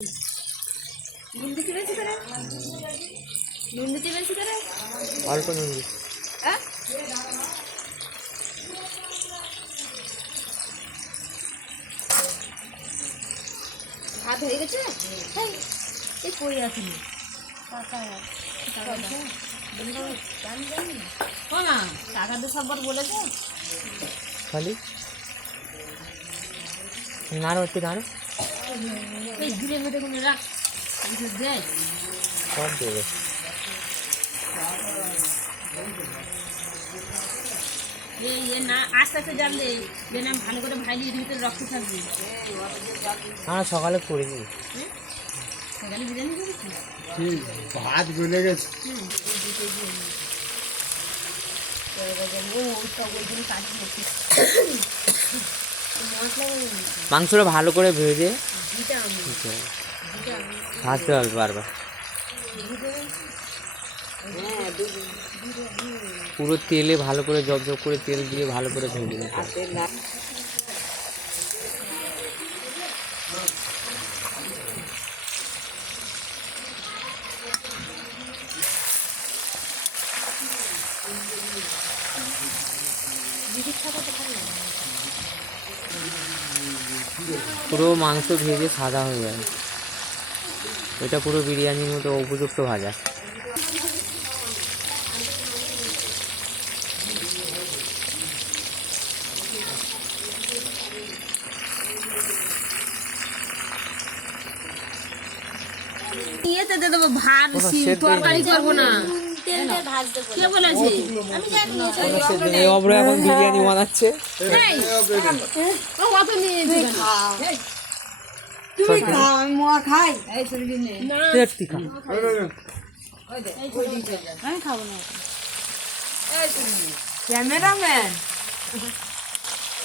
নুন দিতে বেশি করে নুন দিতে বেশি করে অল্প নুন দিই। ভাত হয়ে গেছে। এই কই আসিনি টাকা তো সববার বলেছে খালি নাড়ো একটু নাড়ো, এই ঘিরে মেটে কোনো রাখ দেয় সব দেবে। না আস্তে আস্তে জানলে যে না ভালো করে ভাইলিয়ে ভিতরে রক্ত থাকবে। আমরা সকালে করেছি, সকালে বিরিয়ানি করেছি, ভাত গলে গেছে। মাংসটা ভালো করে ভেজে ভাজতে হবে বারবার, পুরো তেলে ভালো করে জব জব করে তেল দিয়ে ভালো করে ভেজে নিতে হবে। পুরো মাংস ভেজে সাদা হয়ে যায়, এটা পুরো বিরিয়ানির মতো উপযুক্ত ভাজা। ইয়েতে দিয়ে দেবো ভাত, তরকারি করবো না। কে বলেছে? আমি জানি অব্র এখন বিরিয়ানি বানাচ্ছে। ও অত নিয়েছি তুই খাও আমি মোয়া খাই না আমি খাবো না। ক্যামেরাম্যান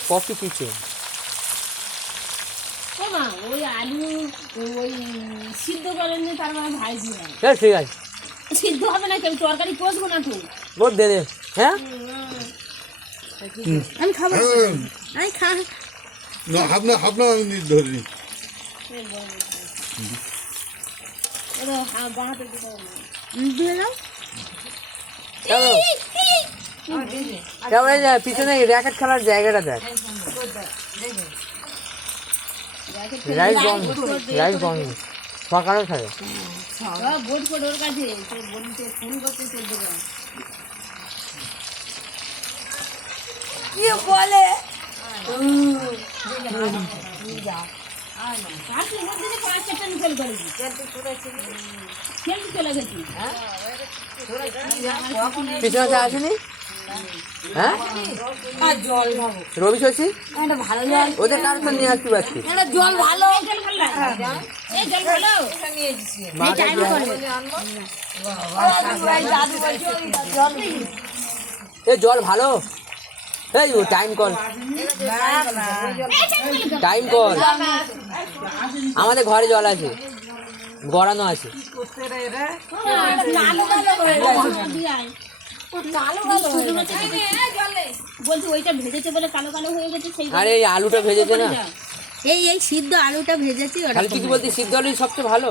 কফি পিছে ও মা ওই আলু ওই সিদ্ধ করেন যে তার মানে ভাইজি না, ঠিক আছে, সিদ্ধ হবে না কেউ, তরকারি কষবো না তো। বোট দে দে। হ্যাঁ আমি খাবো আমি খা না হাবনা আমি ধরি দিয়ে দাও। তারপরে পিছনে র্যাকেট খেলার জায়গাটা দেখ, রাইস বন্ধ, রাইস বন্ধ, সকালেও থাকে। বোট করে ওর কাছে বলতে ফোন করতে তোর দোকান কি বলে পিছনে আসেনি? হ্যাঁ জল খাবো রবি শশী এটা ভালো জল, ওদের কারো তো নিয়ে আসতে পারছি। এটা জল ভালো এ জল ভালো, এই টাইম কল, টাইম কল, আমাদের ঘরে জল আছে, গড়ানো আছে। বলছি ওইটা ভেজেছে বলে কালো কালো হয়ে গেছে। সেই আরে এই আলুটা ভেজেছে না, এই সিদ্ধ আলুটা ভেজেছি। তাহলে তুই কি বলছিস সিদ্ধ আলুই সবচেয়ে ভালো?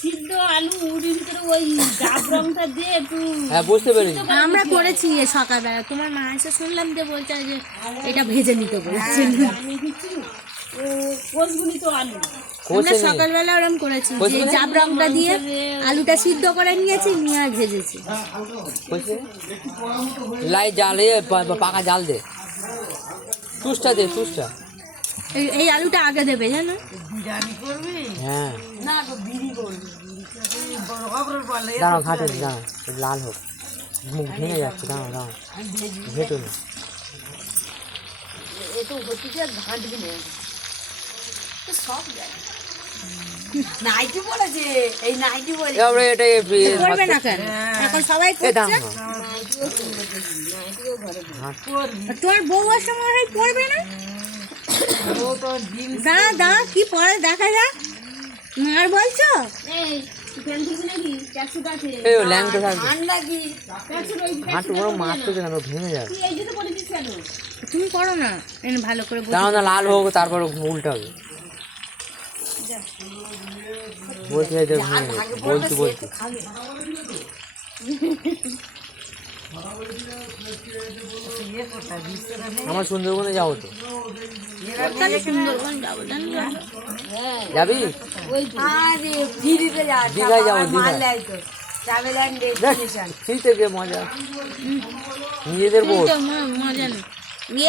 সিদ্ধ আলু মুড়ির ভিতরে ওই ডাব রংটা দিয়ে একটু হ্যাঁ বুঝতে পেরেছি। আমরা করেছি সকালবেলা, তোমার মা এসে শুনলাম যে বলছে যে এটা ভেজে নিতে বলছে। আমি দিচ্ছি কোষগুলি তো আলু আমরা সকালবেলা ওরকম করেছি, যে ডাব রংটা দিয়ে আলুটা সিদ্ধ করে নিয়েছি, নিয়ে আর ভেজেছি। লাই জাল পাকা জাল দে, চুষটা দে, চুষটা। এই আলুটা আগে দেবে জানো? হ্যাঁ না গো বিড়ি করবি, বলে দাঁড়াও ঘাটে দাঁড়াও, লাল হোক, মুখ ভেঙে যাচ্ছে, দাঁড়াও দাঁড়াও, ঘেটো না। একটু হচ্ছে ঘাঁটবি না সব যায় নাইটি বলেছে, এই নাইটি বলে এবারে এটা করবে না কেন? এখন সবাই করছে। তোর বউ আসে মনে হয় পড়বে না। দাঁড়া দাঁড়া কি পরে দেখা যাক। আর বলছো ল্যাংটো থাকবে, ঠান্ডা কি হাঁটু বড় মারতে কেন, ভেঙে যাবে। তুমি করো না, ভালো করে দাঁড়াও না, লাল হোক তারপর উল্টা হবে। বলছি এই যে বলছি বলছি আমার সুন্দরবনে যাবো তো তাহলে সুন্দরবন যাবো জানো? যাবি আরে ফিরিতে যা দীঘায় যাবো, দীঘায়। মারলাই তো ট্রাভেল অ্যান্ড ডেস্টিনেশন ফ্রি থেকে মজা নিজেদের বোট তো মজা নেই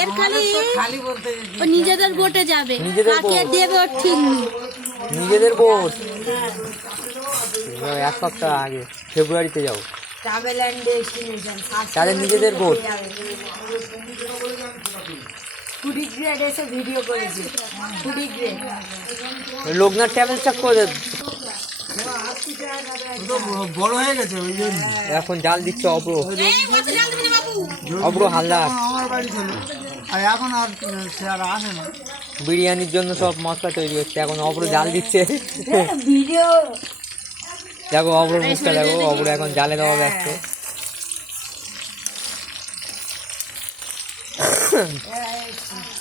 এর খালি খালি বলতে ও নিজেদের বোটে যাবে নিজেদের কাকে boat। দেবে ওর ঠিক নেই নিজেদের বোট এক সপ্তাহ আগে ফেব্রুয়ারিতে যাবো ট্রাভেল অ্যান্ড ডেস্টিনেশন তাদের নিজেদের boat। ফুডি গ্রেড এসে ভিডিও করেছে foodie grade Loknath travel check করে তো বড় হয়ে গেছে ওই জন্য এখন জাল দিচ্ছে অব্র অব্র হালদার আমার বাড়ি ছিল আর এখন আর সে আর আসে না বিরিয়ানির জন্য সব মশলা তৈরি হচ্ছে এখন অব্র জাল দিচ্ছে ভিডিও দেখো অব্র মুখটা দেখো অব্র এখন জালে দেওয়া ব্যস্ত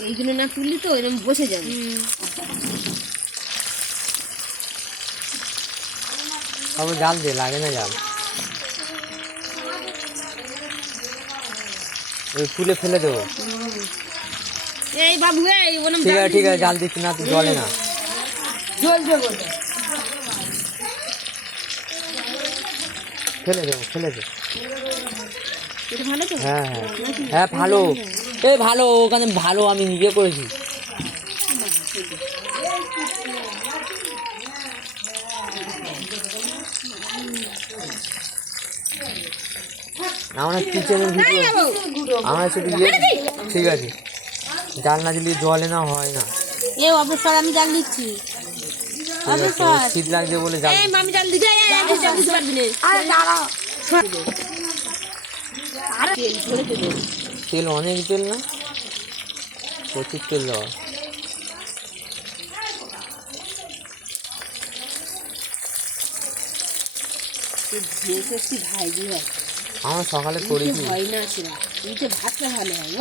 এইগুলো না তুললি তো এরকম বসে যাবে অব্র জাল দে লাগে না জাল ওই তুলে ফেলে দেবো এই বাবু এই ওরম ঠিক আছে জাল দিচ্ছি না তো জলে না জ্বলছে বলে ফেলে দেবো এটা ভালো তো হ্যাঁ হ্যাঁ ভালো এই ভালো ওখানে ভালো আমি নিজে করেছি আমার কিচেনের ভিডিও আমার শুধু ঠিক আছে জাল না দিলে জলে না হয় না এ অবসর আমি জাল দিচ্ছি ঠিক আছে, ওর শীত লাগছে বলে জাল এই মামি জাল দিতে জাল দিতে পারবি না আরে দাঁড়াও আর তেল ঝরে দেবে তেল অনেক তেল না প্রচুর তেল দেওয়া ভেসে ভাই দিয়ে আমার সকালে করেছি হয় না সেরা নিচে ভাতটা ভালো হয়